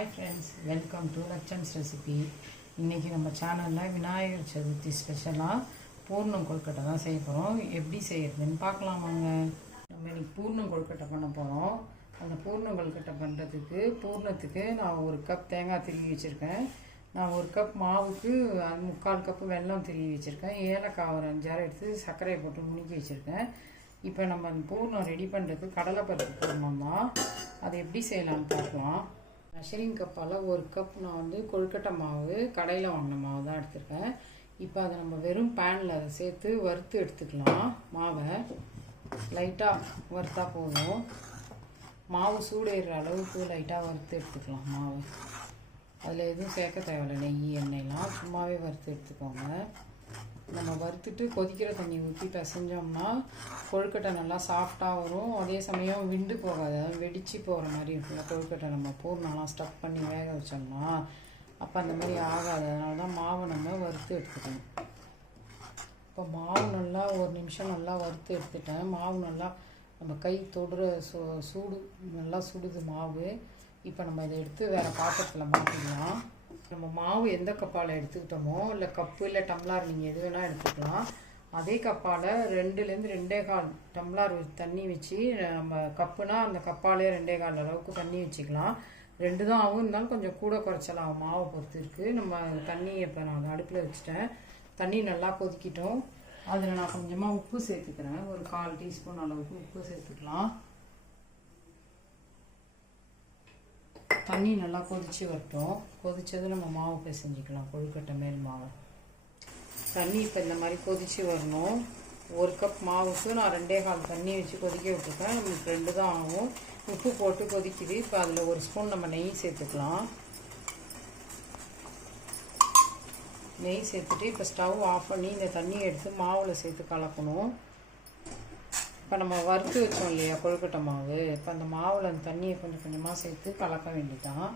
Hi friends welcome to Lakshan's recipe இன்றைக்கி நம்ம சேனலில் விநாயகர் சதுர்த்தி ஸ்பெஷலாக பூர்ணம் கொழுக்கட்டை தான் செய்ய போகிறோம் எப்படி செய்யறதுன்னு பார்க்கலாம் வாங்க. நம்ம இன்னைக்கு பூர்ணம் கொழுக்கட்டை பண்ண போகிறோம் அந்த பூர்ணம் கொழுக்கட்டை பண்ணுறதுக்கு பூர்ணத்துக்கு நான் ஒரு கப் தேங்காய் திருவி வச்சுருக்கேன். நான் ஒரு கப் மாவுக்கு அது முக்கால் கப்பு வெல்லம் திருவி வச்சுருக்கேன். ஏலக்காய் ஒரு அஞ்சாறு எடுத்து சர்க்கரையை போட்டு முணுக்கி வச்சுருக்கேன். இப்போ நம்ம அந்த பூர்ணம் ரெடி பண்ணுறதுக்கு கடலைப்பருப்பு பூர்ணம் தான் அதை எப்படி செய்யலாம்னு பார்க்கலாம். மெஷரிங் கப்பால் ஒரு கப் நான் வந்து கொழுக்கட்டை மாவு கடையில் வாங்கின மாவு தான் எடுத்திருக்கேன். இப்போ அதை நம்ம வெறும் பேனில் அதை சேர்த்து வறுத்து எடுத்துக்கலாம் மாவை. லைட்டாக வறுத்தா போதும். மாவு சூடேற அளவுக்கு லைட்டாக வறுத்து எடுத்துக்கலாம் மாவு. அதில் எதுவும் சேர்க்க தேவையில்ல நெய் எண்ணெய்லாம். சும்மாவே வறுத்து எடுத்துக்கோங்க. நம்ம வறுத்துட்டு கொதிக்கிற தண்ணி ஊற்றி பிசைஞ்சோம்னா கொழுக்கட்டை நல்லா சாஃப்டாக வரும். அதே சமயம் விண்டு போகாது. வெடித்து வெடிச்சு போகிற மாதிரி இருக்குல்ல கொழுக்கட்டை நம்ம பூர்ணம்லாம் ஸ்டப் பண்ணி வேக வச்சோம்னா அப்போ அந்த மாதிரி ஆகாது. அதனால தான் மாவை நம்ம வறுத்து எடுத்துக்கணும். இப்போ மாவு நல்லா ஒரு நிமிஷம் நல்லா வறுத்து எடுத்துட்டேன். மாவு நல்லா நம்ம கை தொடுற சூ சூடு நல்லா சுடுது மாவு. இப்போ நம்ம இதை எடுத்து வேறு பாத்திரத்தில் மாற்றிக்கலாம் நம்ம மாவு எந்த கப்பால் எடுத்துக்கிட்டோமோ இல்லை கப்பு இல்லை டம்ளார் நீங்கள் எது வேணால் எடுத்துக்கலாம். அதே கப்பால் ரெண்டுலேருந்து ரெண்டே கால் டம்ளார் தண்ணி வச்சு நம்ம கப்புனா அந்த கப்பாலே ரெண்டே கால் அளவுக்கு தண்ணி வச்சுக்கலாம். ரெண்டு தான் ஆகும் இருந்தாலும் கொஞ்சம் கூட குறைச்சலாம் மாவை பொறுத்து இருக்குது நம்ம தண்ணி இப்போ நான் அடுப்பில் வச்சுட்டேன். தண்ணி நல்லா கொதிக்கிட்டோம். அதில் நான் கொஞ்சமாக உப்பு சேர்த்துக்கிறேன். ஒரு கால் டீஸ்பூன் அளவுக்கு உப்பு சேர்த்துக்கலாம். தண்ணி நல்லா கொதித்து வரட்டும். கொதித்தது நம்ம மாவு பிசைஞ்சிக்கலாம் கொழுக்கட்டை மேல் மாவு. தண்ணி இப்போ இந்த மாதிரி கொதித்து வரணும். ஒரு கப் மாவுக்கு நான் ரெண்டே கால் தண்ணி வச்சு கொதிக்க விட்டுருக்கேன். நம்மளுக்கு ரெண்டு தான் ஆகும். உப்பு போட்டு கொதிக்குது. இப்போ அதில் ஒரு ஸ்பூன் நம்ம நெய் சேர்த்துக்கலாம். நெய் சேர்த்துட்டு இப்போ ஸ்டவ் ஆஃப் பண்ணி இந்த தண்ணியை எடுத்து மாவில் சேர்த்து கலக்கணும். இப்போ நம்ம வறுத்து வச்சோம் இல்லையா கொழுக்கட்டை மாவு இப்போ அந்த மாவில் அந்த தண்ணியை கொஞ்சம் கொஞ்சமாக சேர்த்து கலக்க வேண்டியதான்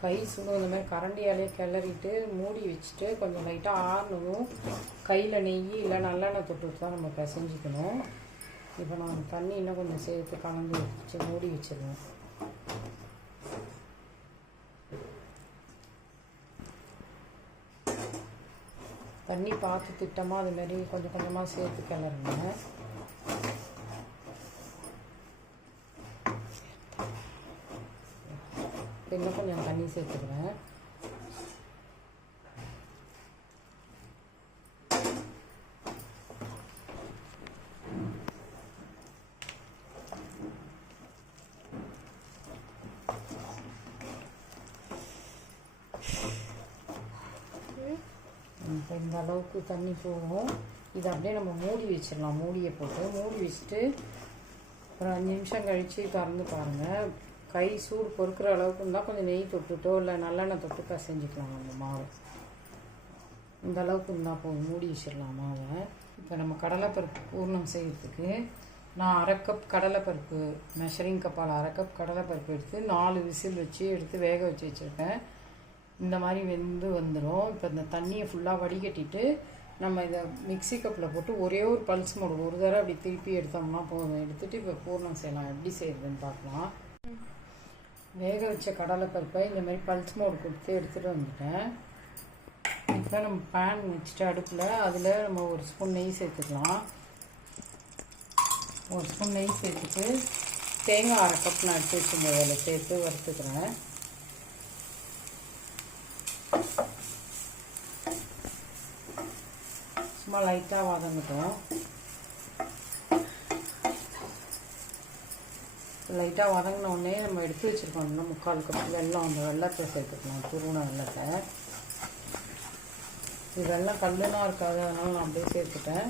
கை சுடும் இந்த மாதிரி கரண்டியாலே கிளறிட்டு மூடி வச்சுட்டு கொஞ்சம் லைட்டாக ஆறணும். கையில் நெய் இல்லை நல்லெண்ணெய் தொட்டு தான் நம்ம பிசைஞ்சிக்கணும். இப்போ நான் தண்ணி இன்னும் கொஞ்சம் சேர்த்து கலந்து வச்சு மூடி வச்சிருவோம் தண்ணி பார்த்து திட்டமாக அதுமாரி கொஞ்சம் கொஞ்சமாக சேர்த்து கிளறுங்க இன்னும் கொஞ்சம் தண்ணி சேர்த்துக்கிறேன் இப்போ இந்த அளவுக்கு தண்ணி போகும். இதை அப்படியே நம்ம மூடி வச்சிடலாம். மூடியை போட்டு மூடி வச்சுட்டு ஒரு அஞ்சு நிமிஷம் கழித்து திறந்து பாருங்கள் கை சூடு பொறுக்கிற அளவுக்கு இருந்தால் கொஞ்சம் நெய் தொட்டுட்டோ இல்லை நல்லெண்ணெய் தொட்டு பிசைஞ்சிக்கலாம் அந்த மாவு. இந்த அளவுக்கு இருந்தால் போதும். மூடி வச்சிடலாம் மாவை. இப்போ நம்ம கடலைப்பருப்பு பூர்ணம் செய்கிறதுக்கு நான் அரை கப் கடலைப்பருப்பு மெஷரிங் கப்பால் அரை கப் கடலைப்பருப்பு எடுத்து நாலு விசில் வச்சு எடுத்து வேக வச்சு வச்சுருக்கேன். இந்த மாதிரி வெந்து வந்துடும் இப்போ இந்த தண்ணியை ஃபுல்லாக வடிகட்டிட்டு நம்ம இதை மிக்ஸி கப்பில் போட்டு ஒரே ஒரு பல்ஸ் மோடு ஒரு தடவை அப்படி திருப்பி எடுத்தோம்னா போதும். எடுத்துகிட்டு இப்போ பூர்ணம் செய்யலாம். எப்படி செய்கிறதுன்னு பார்க்கலாம். வேக வச்ச கடலைப்பருப்பை இந்த மாதிரி பல்ஸ் மோடு கொடுத்து எடுத்துகிட்டு வந்துட்டேன். இப்போ நம்ம பேன் வச்சுட்டு அடுப்பில் அதில் நம்ம ஒரு ஸ்பூன் நெய் சேர்த்துக்கலாம். ஒரு ஸ்பூன் நெய் சேர்த்துட்டு தேங்காய் அரை கப் நான் எடுத்து வச்சுருந்தேன் அதில் சேர்த்து வறுத்துக்கிறேன். சும்மா லைட்டாக வதங்கட்டும். லைட்டாக வதங்கினோடனே நம்ம எடுத்து வச்சுருக்கோம் இன்னும் முக்கால் கப் வெள்ளம் அந்த வெள்ளத்தை சேர்த்துக்கலாம் துருண வெள்ளத்தை இது வெள்ளம் கல்லுனா இருக்காது அதனால் நான் அப்படியே சேர்த்துட்டேன்.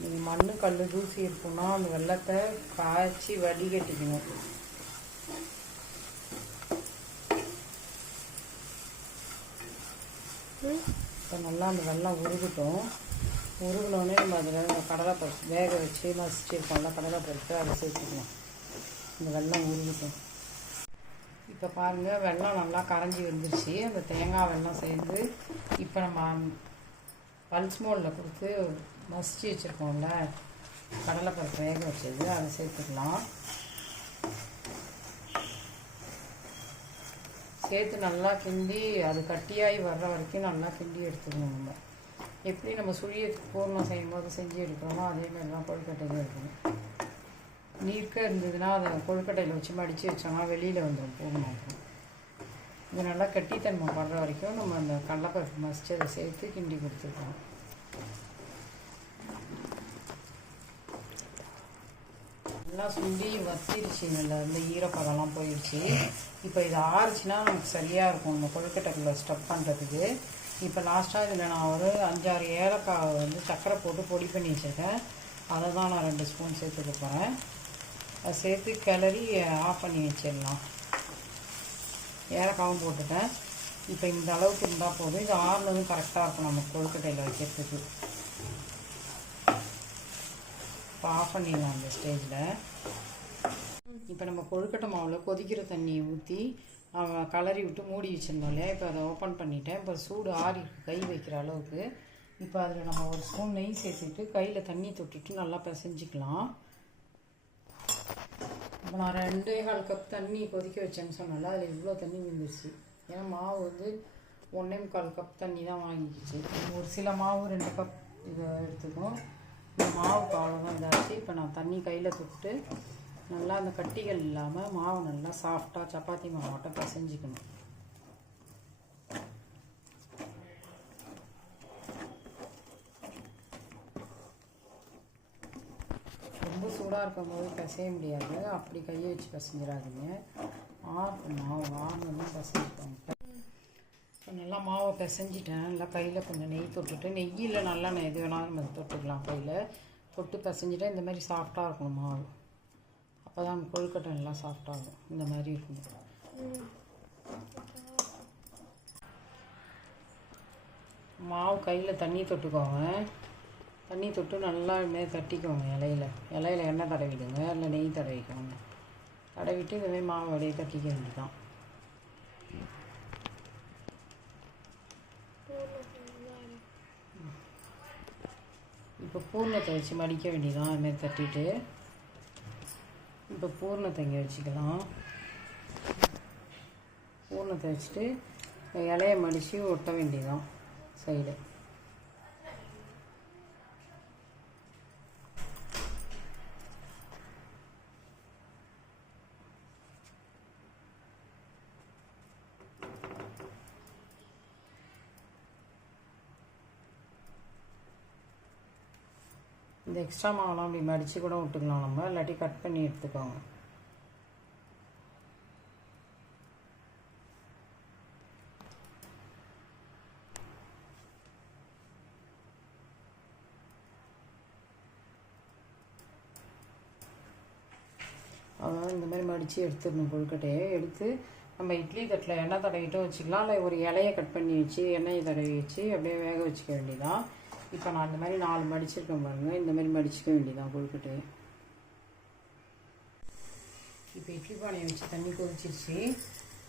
நீங்கள் மண் கல் தூசி இருக்குன்னா அந்த வெள்ளத்தை காய்ச்சி வடிகட்டிக்கணும். இப்போ நல்லா அந்த வெள்ளம் உருகட்டும். உருகினோடனே நம்ம அதில் கடலை பருப்பு வேக வச்சு மசிச்சிருக்கோம்ல கடலைப்பருப்பு அதை சேர்த்துக்கலாம். இந்த வெள்ளம் உருகட்டும் இப்போ பாருங்கள் வெள்ளம் நல்லா கரைஞ்சி வந்துருச்சு. அந்த தேங்காய் வெள்ளம் சேர்ந்து இப்போ நம்ம பல்ஸ் மோலில் கொடுத்து மசிச்சு வச்சுருக்கோம்ல கடலைப்பருப்பு வேக வச்சது அதை சேர்த்துக்கலாம். சேர்த்து நல்லா கிண்டி அது கட்டியாகி வர்ற வரைக்கும் நல்லா கிண்டி எடுத்துக்கணும் நம்ம. எப்படி நம்ம சுழியத்துக்கு பூர்ணம் செய்யும்போது செஞ்சு எடுக்கிறோமோ அதே மாதிரி தான் கொழுக்கட்டையும் எடுக்கணும். நீர்க்க இருந்ததுன்னா அதை கொழுக்கட்டையில் வச்சு மடித்து வச்சோம்னா வெளியில் வந்துடும் போகணும் இது நல்லா கட்டித்தன்மை படுற வரைக்கும் நம்ம அந்த கடலப்பருப்பு மசித்து அதை சேர்த்து கிண்டி கொடுத்துருக்கோம் நல்லா சுண்டி வத்திருச்சு நல்லா இந்த ஈரப்பதம்லாம் போயிடுச்சு இப்போ இது ஆறுச்சுன்னா நமக்கு சரியாக இருக்கும் இந்த கொழுக்கட்டைக்குள்ளே ஸ்டப் பண்ணுறதுக்கு இப்போ லாஸ்ட்டாக இதில் நான் ஒரு அஞ்சாறு ஏலக்காய் வந்து சர்க்கரை போட்டு பொடி பண்ணி வச்சுருக்கேன். அதை தான் நான் ரெண்டு ஸ்பூன் சேர்த்துக்க போகிறேன் அதை சேர்த்து கிளறி ஆஃப் பண்ணி வச்சிடலாம். ஏலக்காவும் போட்டுட்டேன். இப்போ இந்த அளவுக்கு இருந்தால் போதும். இது ஆறுனதும் கரெக்டாக இருக்கும் நம்ம கொழுக்கட்டையில் வைக்கிறதுக்கு. இப்போ ஆஃப் பண்ணிடலாம் அந்த ஸ்டேஜில் இப்போ நம்ம கொழுக்கட்டை மாவில் கொதிக்கிற தண்ணியை ஊற்றி கலரி விட்டு மூடி வச்சிருந்தோம் இல்லையா? இப்போ அதை ஓப்பன் பண்ணிட்டேன். இப்போ சூடு ஆறி கை வைக்கிற அளவுக்கு. இப்போ அதில் நம்ம ஒரு ஸ்பூன் நெய் சேர்த்துட்டு கையில் தண்ணி தொட்டுட்டு நல்லா பிசைஞ்சிக்கலாம். இப்போ நான் ரெண்டே கால் கப் தண்ணி கொதிக்க வச்சேன்னு சொன்னால அதில் இவ்வளோ தண்ணி விழுந்துருச்சு. ஏன்னா மாவு வந்து ஒன்றே முக்கால் கப் தண்ணி தான் வாங்கிக்கிச்சு. ஒரு சில மாவு ரெண்டு கப் இதை எடுத்துக்கும் இந்த மாவுக்கு அவ்வளோதான் இதாச்சு. இப்போ நான் தண்ணி கையில் தொட்டு நல்லா அந்த கட்டிகள் இல்லாமல் மாவு நல்லா சாஃப்டாக சப்பாத்தி மாவு மட்டும் பிசைஞ்சிக்கணும் ரொம்ப சூடாக இருக்கும் போது பிசைய முடியாது. அப்படி கையை வச்சு பிசைஞ்சிடாதீங்க. ஆஃப் மாவு ஆனதும் பிசைஞ்சிக்கோங்க இப்போ நல்லா மாவை பிசைஞ்சிட்டேன். நல்லா கையில் கொஞ்சம் நெய் தொட்டுட்டு நெய்யில் நல்லா நான் எது வேணாலும் நம்ம தொட்டுக்கலாம் கையில். தொட்டு பிசைஞ்சிட்டா இந்த மாதிரி சாஃப்டாக இருக்கணும் மாவு. அப்போ தான் கொழுக்கட்டை நல்லா சாஃப்டாகும் இந்த மாதிரி இருக்கணும் மாவு கையில் தண்ணி தொட்டுக்கோங்க. தண்ணி தொட்டு நல்லா இதுமாரி தட்டிக்கோங்க இலையில. இலையில எண்ணெய் தடவிடுங்க இல்லை நெய் தடவிக்கோங்க. தடவிட்டு இதுமாரி மாவு அப்படியே தட்டிக்க வேண்டியதான் இப்போ பூர்ணத்தை வச்சு மடிக்க வேண்டியதான் அதுமாரி தட்டிட்டு. இப்போ பூர்ணத்தை இங்கே வச்சுக்கலாம். பூர்ணத்தை வச்சுட்டு இலையை மடித்து ஒட்ட வேண்டியதான் சைடு இந்த எக்ஸ்ட்ரா மாவெல்லாம் அப்படி மடித்து கூட விட்டுக்கலாம் நம்ம. இல்லாட்டி கட் பண்ணி எடுத்துக்கோங்க. அதாவது இந்த மாதிரி மடித்து எடுத்துடணும் கொழுக்கட்டையை. எடுத்து நம்ம இட்லி தட்டில் எண்ணெய் தடவிட்டும் வச்சுக்கலாம். இல்லை ஒரு இலையை கட் பண்ணி வச்சு எண்ணெயை தடவி வச்சு அப்படியே வேக வச்சுக்க வேண்டியதான் இப்போ நான் இந்த மாதிரி நாலு மடிச்சிருக்கேன் பாருங்கள் இந்த மாதிரி மடிச்சுக்க வேண்டியதான் கொழுக்கட்டை. இப்போ இட்லி பானையை வச்சு தண்ணி கொதிச்சிருச்சு.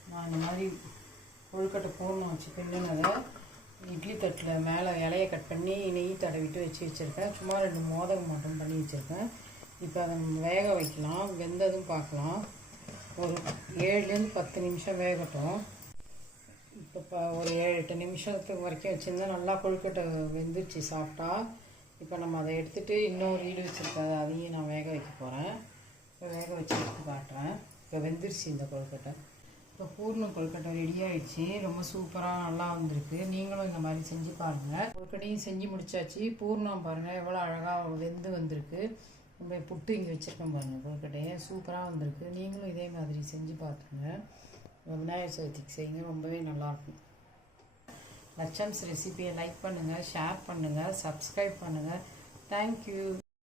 நான் இந்த மாதிரி கொழுக்கட்டை பூர்ணம் வச்சு பின்னதை இட்லி தட்டில் மேலே இலையை கட் பண்ணி நெய் தடவிட்டு வச்சு வச்சுருக்கேன். சும்மா ரெண்டு மோதகம் மட்டும் பண்ணி வச்சுருக்கேன். இப்போ அதை வேக வைக்கலாம். வெந்ததும் பார்க்கலாம். ஒரு ஏழுலேருந்து பத்து நிமிஷம் வேகட்டும். இப்போ ஒரு ஏழு எட்டு நிமிஷத்துக்கு வரைக்கும் வச்சுருந்தா நல்லா கொழுக்கட்டை வெந்துருச்சு சாப்பிட்டா. இப்போ நம்ம அதை எடுத்துகிட்டு இன்னொரு ஈடு வச்சுருக்காது அதையும் நான் வேக வைக்க போகிறேன் இப்போ வேக வச்சு எடுத்து காட்டுறேன். இப்போ வெந்துருச்சு இந்த கொழுக்கட்டை. இப்போ பூர்ணம் கொழுக்கட்டை ரெடி ஆகிடுச்சு ரொம்ப சூப்பராக நல்லா வந்திருக்கு. நீங்களும் இந்த மாதிரி செஞ்சு பாருங்கள் கொழுக்கட்டையும் செஞ்சு முடிச்சாச்சு. பூர்ணம் பாருங்கள் எவ்வளோ அழகாக வெந்து வந்திருக்கு. நம்ம புட்டு இங்கே வச்சுருக்கோம் பாருங்கள் கொழுக்கட்டையை. சூப்பராக வந்திருக்கு. நீங்களும் இதே மாதிரி செஞ்சு பார்த்துங்க. விநாயகர் சதுர்த்திக்கு செய்யுங்க. ரொம்பவே நல்லாயிருக்கும் லட்சம்ஸ் ரெசிபியை லைக் பண்ணுங்கள் ஷேர் பண்ணுங்கள் சப்ஸ்கிரைப் பண்ணுங்கள் தேங்க்யூ